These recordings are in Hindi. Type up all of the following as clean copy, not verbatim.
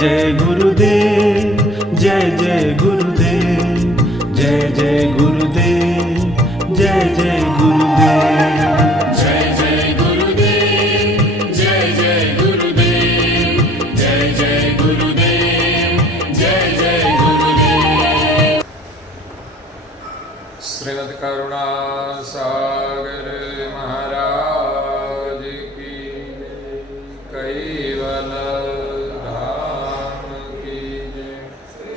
जय गुरुदेव, जय जय गुरुदेव, जय जय गुरुदेव, जय जय गुरुदेव, जय जय गुरुदेव, जय जय गुरुदेव, जय जय गुरुदेव, जय जय गुरुदेव। श्रीमद् करुणा सागर महाराज की कैवल धाम की जय।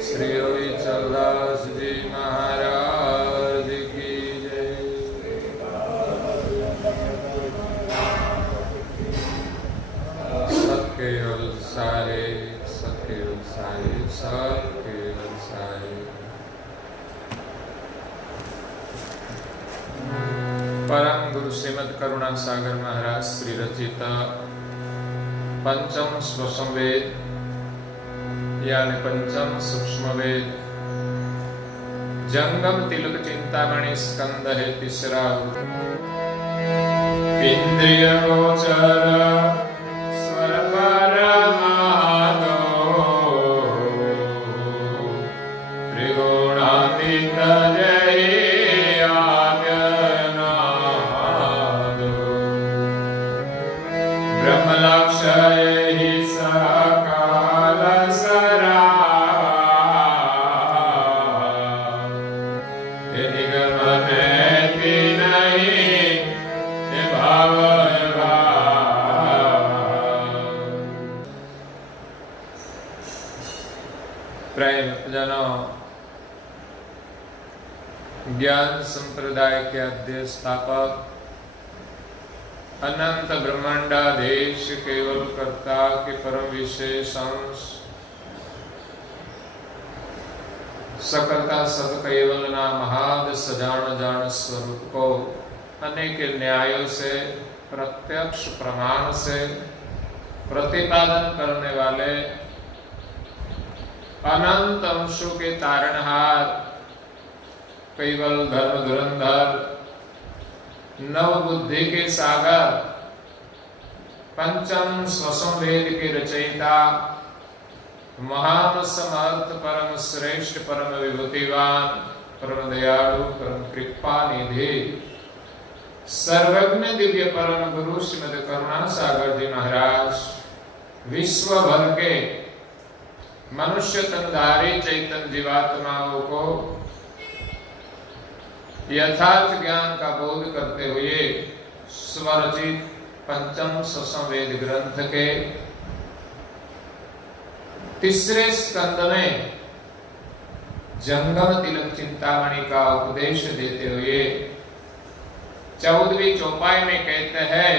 श्री रविचंद्रदास जी महाराज की जय। सत्केवल सारे, सत्केवल सारे, सत्केवल सारे। परम गुरु श्रीमद् करुणा सागर महाराज श्री रचित पंचम स्वसम वेद यानी पंचम सूक्ष्म वेद जंगम तिलक चिंतामणि स्कंद है तीसरा। इंद्रिय गोचर स्वर परमादो त्रिगुणातीत जय ब्रह्मलक्षय हि सकाल सरा निगम में भी नहीं भाव प्रेम जनों, ज्ञान संप्रदाय के अध्यय स्थापक अनंत ब्रह्मांडाधीश केवल कर्ता के परम विशेष अंश सकर्ता सद केवल ना महाद सजान जान स्वरूप को अनेक न्यायों से प्रत्यक्ष प्रमाण से प्रतिपादन करने वाले अनंत अंशों के तारणहार केवल धर्म धुरंधर नव बुद्धि के सागर पंचम स्वसम वेद के रचयिता महान समर्थ परम श्रेष्ठ परम विभूतिवान परम दयालु परम कृपा निधि सर्वज्ञ दिव्य परम गुरु श्रीमद् करुणा सागर जी महाराज विश्व भर के मनुष्य तनधारी चैतन्य जीवात्माओं को यथार्थ ज्ञान का बोध करते हुए स्वरचित पंचम स्वसम वेद ग्रंथ के तीसरे स्कंद में जंगम तिलक चिंतामणि का उपदेश देते हुए 14वीं चौपाई में कहते हैं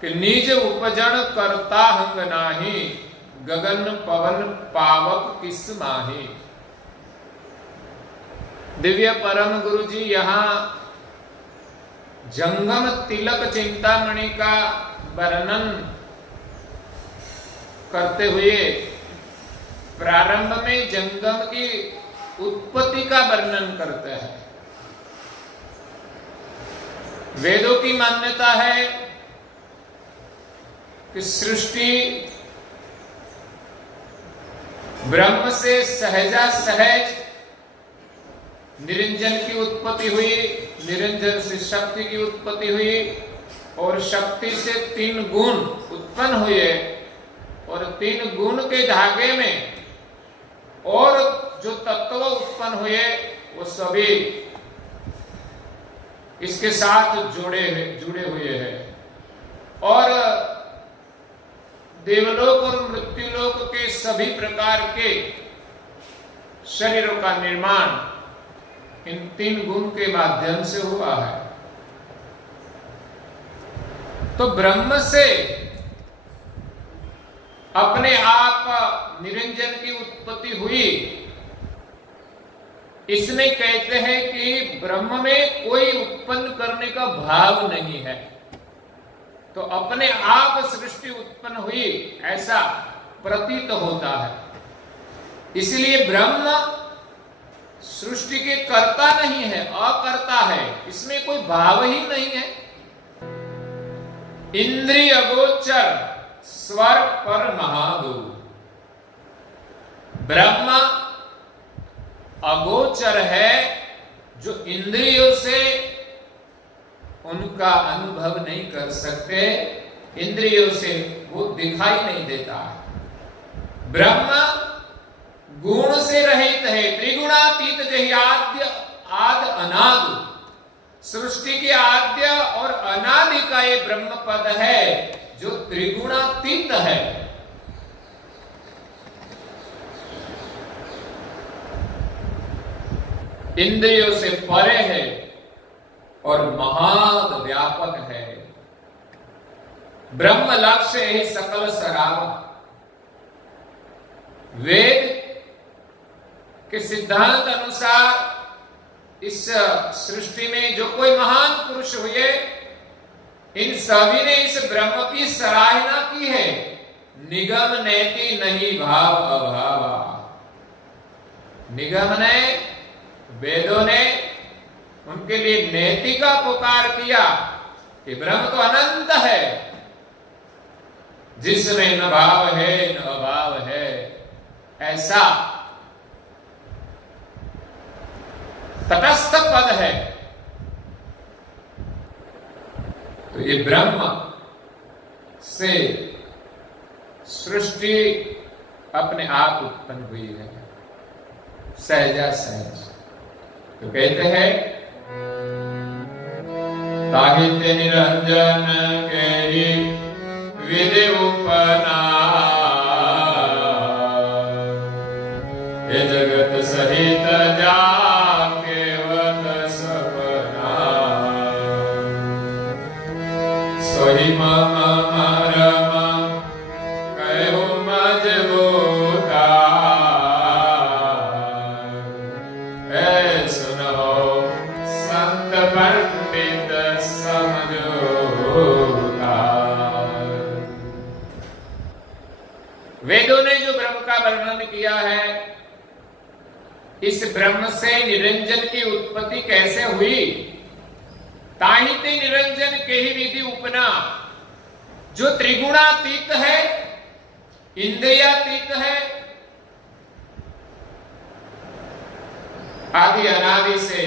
कि निज उपजन करता हंग नाही गगन पवन पावक किस माही। दिव्य परम गुरु जी यहाँ जंगम तिलक चिंतामणि का वर्णन करते हुए प्रारंभ में जंगम की उत्पत्ति का वर्णन करते हैं। वेदों की मान्यता है कि सृष्टि ब्रह्म से सहजा सहज निरंजन की उत्पत्ति हुई, निरंजन से शक्ति की उत्पत्ति हुई और शक्ति से 3 गुण उत्पन्न हुए और 3 गुण के धागे में और जो तत्व उत्पन्न हुए वो सभी इसके साथ जुड़े हुए हैं और देवलोक और मृत्युलोक के सभी प्रकार के शरीरों का निर्माण इन 3 गुण के माध्यम से हुआ है। तो ब्रह्म से अपने आप निरंजन की उत्पत्ति हुई, इसमें कहते हैं कि ब्रह्म में कोई उत्पन्न करने का भाव नहीं है, तो अपने आप सृष्टि उत्पन्न हुई ऐसा प्रतीत होता है। इसलिए ब्रह्म सृष्टि के कर्ता नहीं है, अकर्ता है, इसमें कोई भाव ही नहीं है। इंद्रिय गोचर स्वर पर महागुरु। ब्रह्म अगोचर है, जो इंद्रियों से उनका अनुभव नहीं कर सकते, इंद्रियों से वो दिखाई नहीं देता है। ब्रह्म गुण से रहित है, त्रिगुणातीत जही आद्य आद अनादि, सृष्टि के आद्य और अनादि का ये ब्रह्म पद है जो त्रिगुणातीत है। इंद्रियों से परे है और महान व्यापक है। ब्रह्म लक्ष्य ही सकल सरावा। वेद के सिद्धांत अनुसार इस सृष्टि में जो कोई महान पुरुष हुए, इन सभी ने इस ब्रह्म की सराहना की है। निगम नेति नहीं भाव अभावा। निगम ने, वेदों ने उनके लिए नेति का पुकार किया कि ब्रह्म तो अनंत है, जिसमें न भाव है न अभाव है, ऐसा तटस्थ पद है। तो ये ब्रह्म से सृष्टि अपने आप उत्पन्न हुई है, सहजा सहज। तो कहते हैं ताहिते निरंजन के विधि उपना, ये जगत सहित जाके वत सपना, सोहि मम मरम कहो मजबूता, संत पंडित समझोता। वेदों ने जो ब्रह्म का वर्णन किया है, इस ब्रह्म से निरंजन की उत्पत्ति कैसे हुई, ताहिते निरंजन के ही विधि उपना, जो त्रिगुणातीत है, इंद्रियातीत है, आदि अनादि से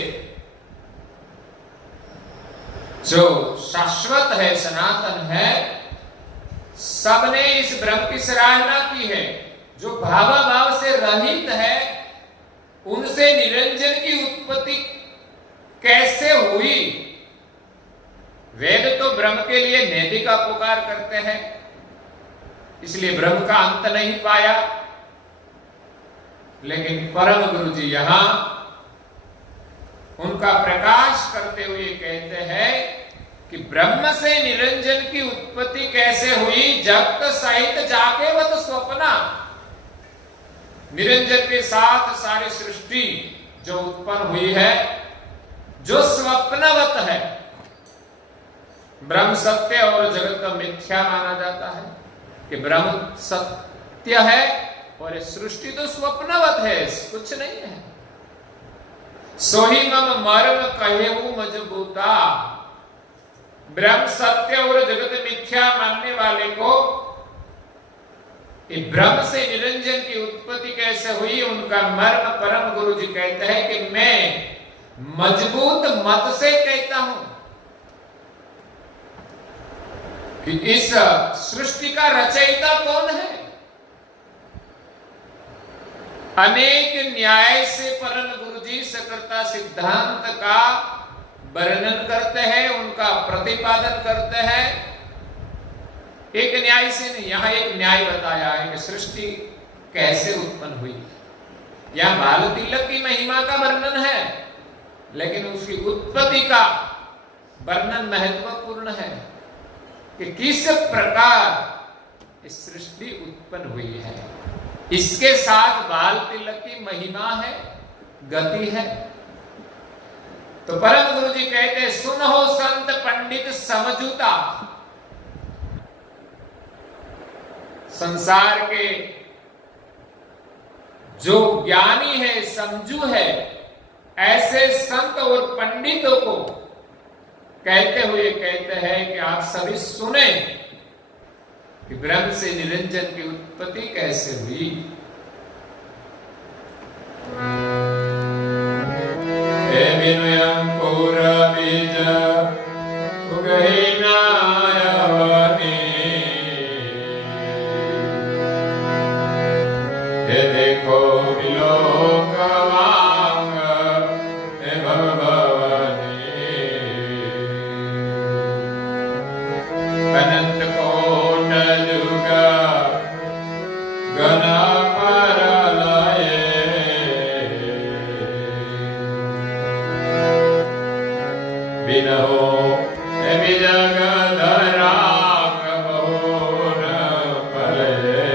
जो शाश्वत है, सनातन है, सबने इस ब्रह्म की सराहना की है। जो भावाभाव से रहित है, उनसे निरंजन की उत्पत्ति कैसे हुई। वेद तो ब्रह्म के लिए नेति का पुकार करते हैं, इसलिए ब्रह्म का अंत नहीं पाया। लेकिन परम गुरु जी यहां उनका प्रकाश करते हुए कहते हैं कि ब्रह्म से निरंजन की उत्पत्ति कैसे हुई। जगत सहित जाके वत स्वप्ना, निरंजन के साथ सारी सृष्टि जो उत्पन्न हुई है, जो स्वप्नवत है। ब्रह्म सत्य और जगत मिथ्या माना जाता है कि ब्रह्म सत्य है और सृष्टि तो स्वप्नवत है, कुछ नहीं है। सोही मम मर्म कहेहु मजबूता। ब्रह्म सत्य और जगत मिथ्या मानने वाले को ब्रह्म से निरंजन की उत्पत्ति कैसे हुई, उनका मर्म परम गुरु जी कहते हैं कि मैं मजबूत मत से कहता हूं कि इस सृष्टि का रचयिता कौन है। अनेक न्याय से परम गुरु जी सकर्ता सिद्धांत का वर्णन करते हैं, उनका प्रतिपादन करते हैं। एक न्याय से नहीं, यहां एक न्याय बताया है कि सृष्टि कैसे उत्पन्न हुई। यहां बाल तिलक की महिमा का वर्णन है, लेकिन उसकी उत्पत्ति का वर्णन महत्वपूर्ण है कि किस प्रकार इस सृष्टि उत्पन्न हुई है। इसके साथ बाल तिलक की महिमा है, गति है। तो परम गुरु जी कहते सुनो संत पंडित समझूता। संसार के जो ज्ञानी है, समझू है, ऐसे संत और पंडितों को कहते हुए कहते हैं कि आप सभी सुने कि ब्रह्म से निरंजन की उत्पत्ति कैसे हुई। हे विनयं पूरा बीज उगहिनायवनी, हे देखो विलोकवांग हे भगवनी, अनंत कोट युग गण परलये, विनहो हे विजगधरा कबोर पलये।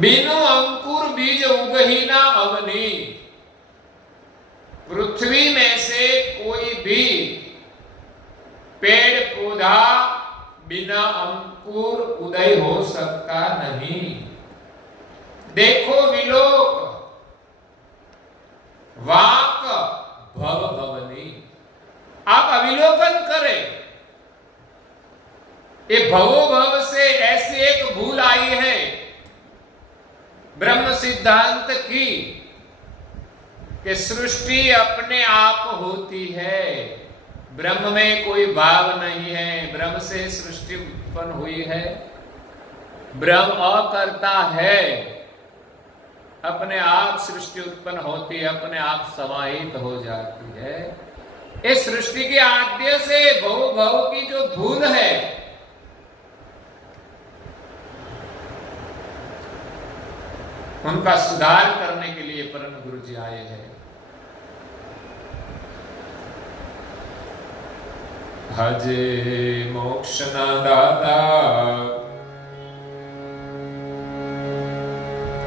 बिनु अंकुर बीज उगहिना अवनी, पृथ्वी में से कोई भी पेड़ पौधा बिना अंकुर उदय हो सकता नहीं। देखो विलोक वाक भव भवनी, आप अविलोकन करें। ये भवो भव से ऐसी एक भूल आई है ब्रह्म सिद्धांत की कि सृष्टि अपने आप होती है, ब्रह्म में कोई भाव नहीं है, ब्रह्म से सृष्टि उत्पन्न हुई है, ब्रह्म अकर्ता है, अपने आप सृष्टि उत्पन्न होती है, अपने आप समाहित हो जाती है। इस सृष्टि के आद्य से भव भव की जो धूल है, उनका सुधार करने के लिए परम गुरु जी आए हैं। हजे मोक्ष न दाता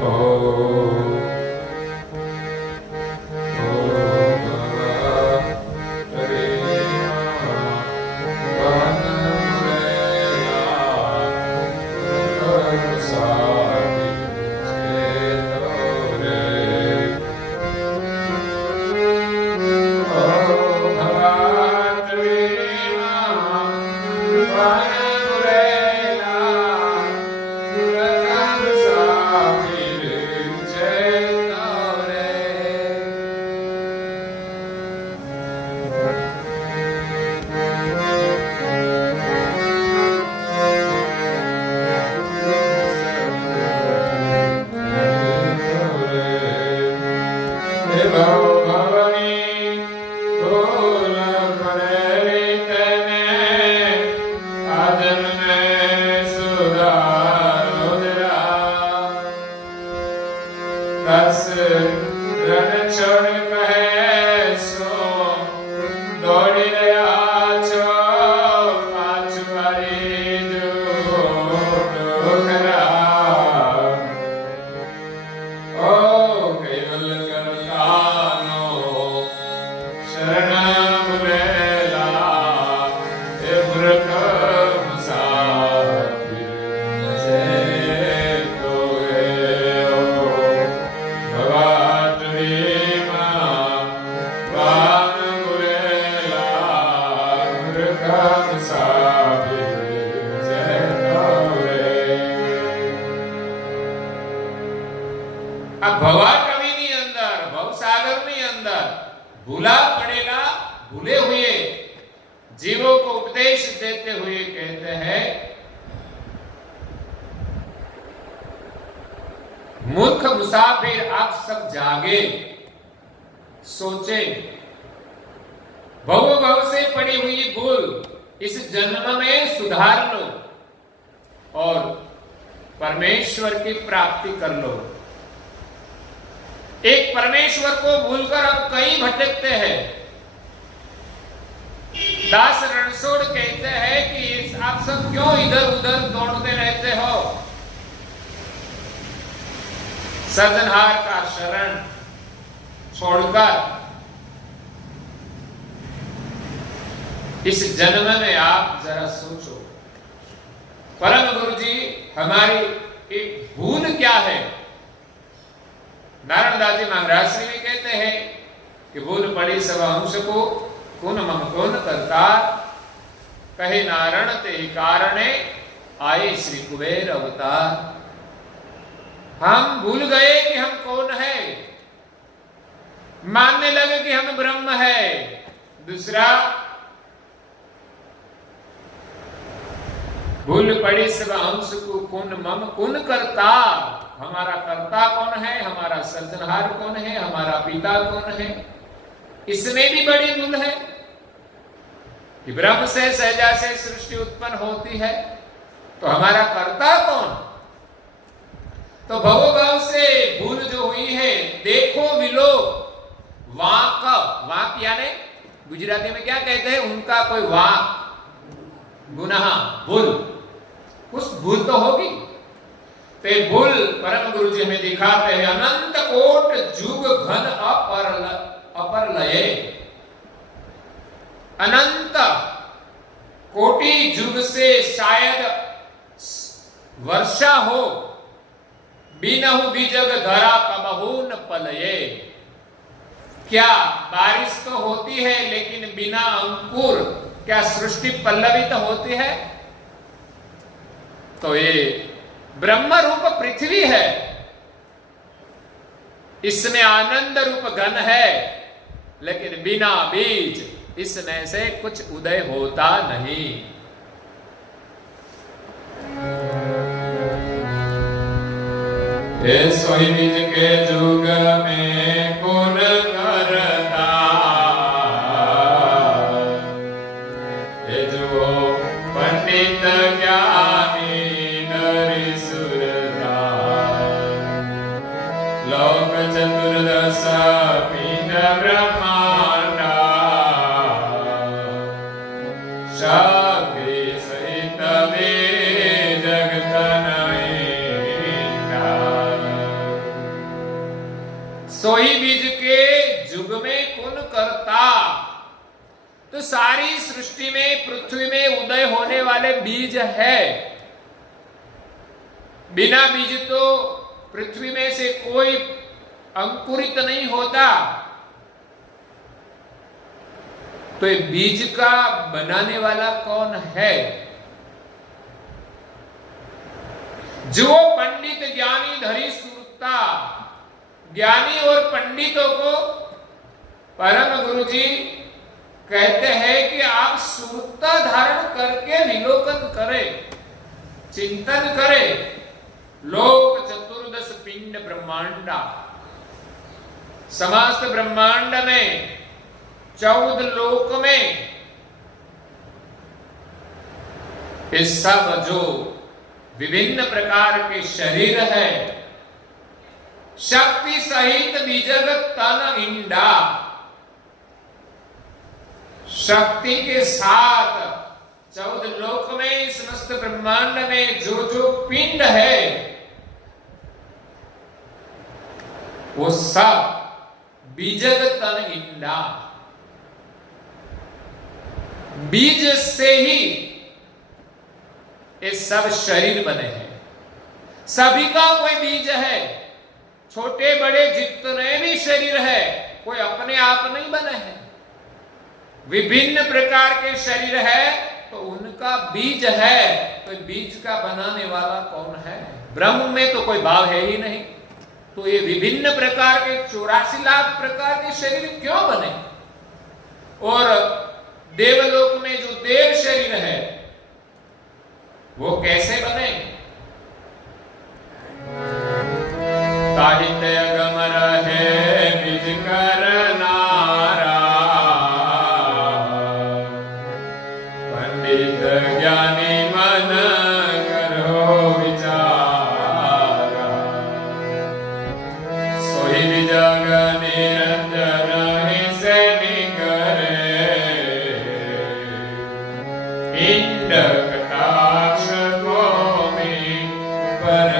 ओ मूर्ख मुसाफिर, आप सब जागे, सोचे, भव भव से पड़ी हुई भूल इस जन्म में सुधार लो और परमेश्वर की प्राप्ति कर लो। एक परमेश्वर को भूलकर हम कहीं भटकते हैं। दास रणछोड़ कहते हैं कि आप सब क्यों इधर उधर दौड़ते रहते हो, सृजनहार का शरण छोड़कर इस जन्म में आप जरा सोचो। परम गुरु जी हमारी एक भूल क्या है? नारायण दास जी महाराज श्री भी कहते हैं कि भूल पड़ी सब अंश को कुन मम कुन करता, कहे नारण ते कारणे आए श्री कुबेर अवतार। हम भूल गए कि हम कौन है, मानने लगे कि हम ब्रह्म है। दूसरा, भूल पड़ी सब अंश को कुन मम कुन करता। हमारा कर्ता कौन है, हमारा सृजनहार कौन है, हमारा पिता कौन है, इसमें भी बड़ी भूल है कि ब्रह्म से सहजा से सृष्टि उत्पन्न होती है, तो हमारा कर्ता कौन। तो भवभाव से भूल जो हुई है, देखो विलो वाक, वाक यानी गुजराती में क्या कहते हैं, उनका कोई वाक, गुनाह, भूल, कुछ भूल तो होगी। तो भूल परम गुरु जी हमें दिखाते हैं, अनंत कोट जुग घन अपर लये। अनंत कोटि जुग से शायद वर्षा हो, बिनहु बीजग धरा कबहू न पलये। क्या बारिश तो होती है, लेकिन बिना अंकुर क्या सृष्टि पल्लवित होती है। तो ये ब्रह्म रूप पृथ्वी है, इसमें आनंद रूप घन है, लेकिन बिना बीज इसमें से कुछ उदय होता नहीं। सोई बीज के जुग में कुन करता, ये जो पंडित ज्ञानी नरि सुरता। लोक चतुर्दश पिंड ब्रह्मांडा, शक्ति सहित वे जगत सोई बीज के जुग में कुन करता। तो सारी सृष्टि में, पृथ्वी में उदय होने वाले बीज है। बिना बीज तो पृथ्वी में से कोई अंकुरित नहीं होता। तो ये बीज का बनाने वाला कौन है? जो पंडित ज्ञानी धरी सुरता। ज्ञानी और पंडितों को परम गुरु जी कहते हैं कि आप सुरता धारण करके विलोकन करें, चिंतन करें। लोक चतुर्दश पिंड ब्रह्मांडा, समस्त ब्रह्मांड में 14 लोक में इस सब जो विभिन्न प्रकार के शरीर है, शक्ति सहित बीजग तन इंडा। शक्ति के साथ 14 लोक में, समस्त ब्रह्मांड में जो जो पिंड है, वो सब बीजग तन इंडा। बीज से ही ये सब शरीर बने हैं। सभी का कोई बीज है। छोटे बड़े जितने भी शरीर है, कोई अपने आप नहीं बने हैं। विभिन्न प्रकार के शरीर है, तो उनका बीज है। तो बीज का बनाने वाला कौन है? ब्रह्म में तो कोई भाव है ही नहीं। तो ये विभिन्न प्रकार के 84 लाख प्रकार के शरीर क्यों बने? और देवलोक में जो देव शरीर है, वो कैसे बने? साहित्य गम रहे बीज कर नारा, पंडित ज्ञानी मन करो विचारा। सोई बीजग निरंजन ही से निकरे, इंड कटाक्ष भूमि पर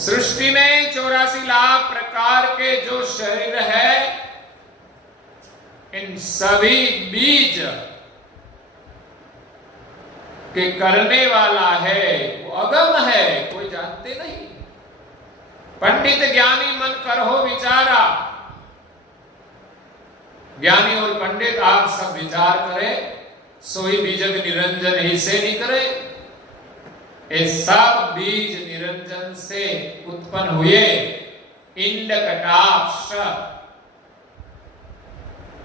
सृष्टि में 84 लाख प्रकार के जो शरीर है, इन सभी बीज के करने वाला है, वो अगम है, कोई जानते नहीं। पंडित ज्ञानी मन करहो विचारा। ज्ञानी और पंडित आप सब विचार करें, सोई बीजक निरंजन ही से निकले। ये सब बीज निरंजन से उत्पन्न हुए इंड कटाक्ष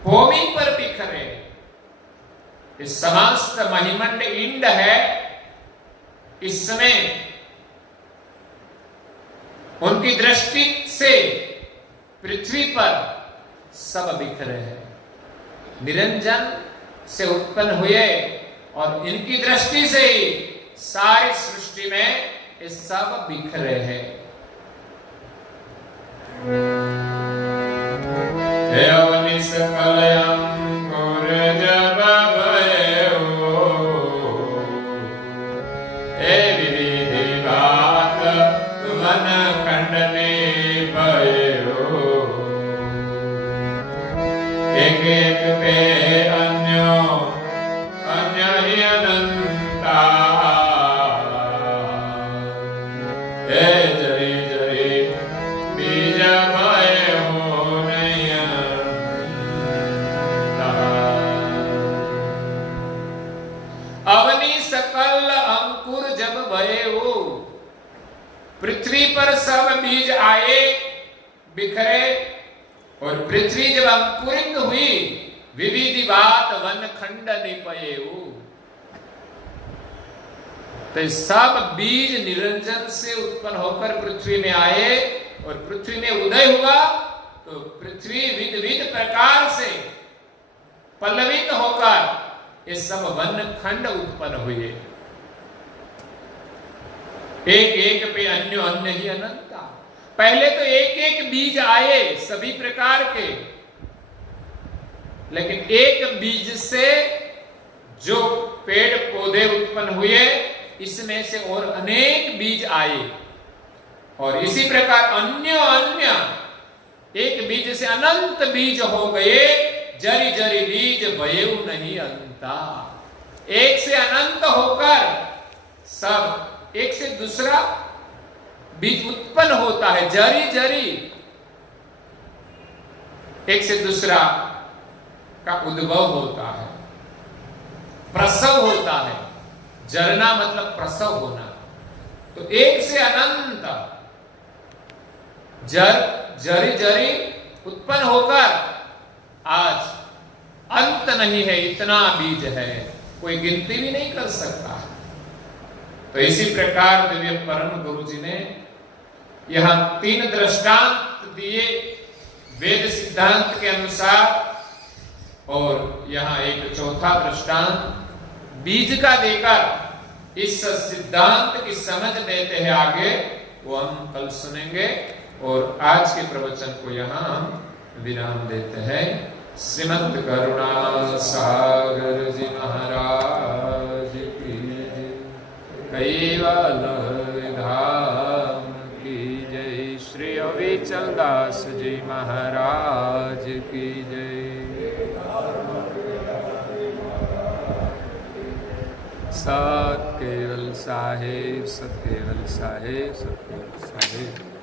भूमि पर बिखरे। इस समस्त महिमंड इंड है, इसमें उनकी दृष्टि से पृथ्वी पर सब बिखरे हैं। निरंजन से उत्पन्न हुए और इनकी दृष्टि से ही सारी सृष्टि में ये सब बिखरे हैं। एक एक पे अन्यो अन्य ही अनंता। हे जरी जरी बीज भय हो नहीं अनंता। अवनी सकल अंकुर जब भये हो, पृथ्वी पर सब बीज आए बिखरे, और पृथ्वी जब अंकुरित हुई विविधिवात वन खंड निपयेऊ। तो सब बीज निरंजन से उत्पन्न होकर पृथ्वी में आए और पृथ्वी में उदय हुआ, तो पृथ्वी विध विध प्रकार से पल्लवित होकर ये सब वन खंड उत्पन्न हुए। एक एक पे अन्य अन्य ही अनंता। पहले तो एक एक बीज आए सभी प्रकार के, लेकिन एक बीज से जो पेड़ पौधे उत्पन्न हुए, इसमें से और अनेक बीज आए, और इसी प्रकार अन्य अन्य एक बीज से अनंत बीज हो गए। जरी जरी बीज भयेऊ नहीं अंता। एक से अनंत होकर सब एक से दूसरा बीज उत्पन्न होता है। जरी जरी एक से दूसरा का उद्भव होता है, प्रसव होता है। जरना मतलब प्रसव होना। तो एक से अनंत जरी जरी उत्पन्न होकर आज अंत नहीं है, इतना बीज है, कोई गिनती भी नहीं कर सकता। तो इसी प्रकार दिव्य परम गुरु जी ने यहां 3 दृष्टांत दिए वेद सिद्धांत के अनुसार, और यहां एक चौथा दृष्टांत बीज का देकर इस सिद्धांत की समझ देते हैं। आगे वो हम कल सुनेंगे, और आज के प्रवचन को यहां हम विराम देते हैं। श्रीमद् करुणा सागर जी महाराज की जय। कैवल धाम की जय। श्री अविचल दास जी महाराज की जय। सत केवल साहेब, सत केवल साहेब, सत केवल साहेब।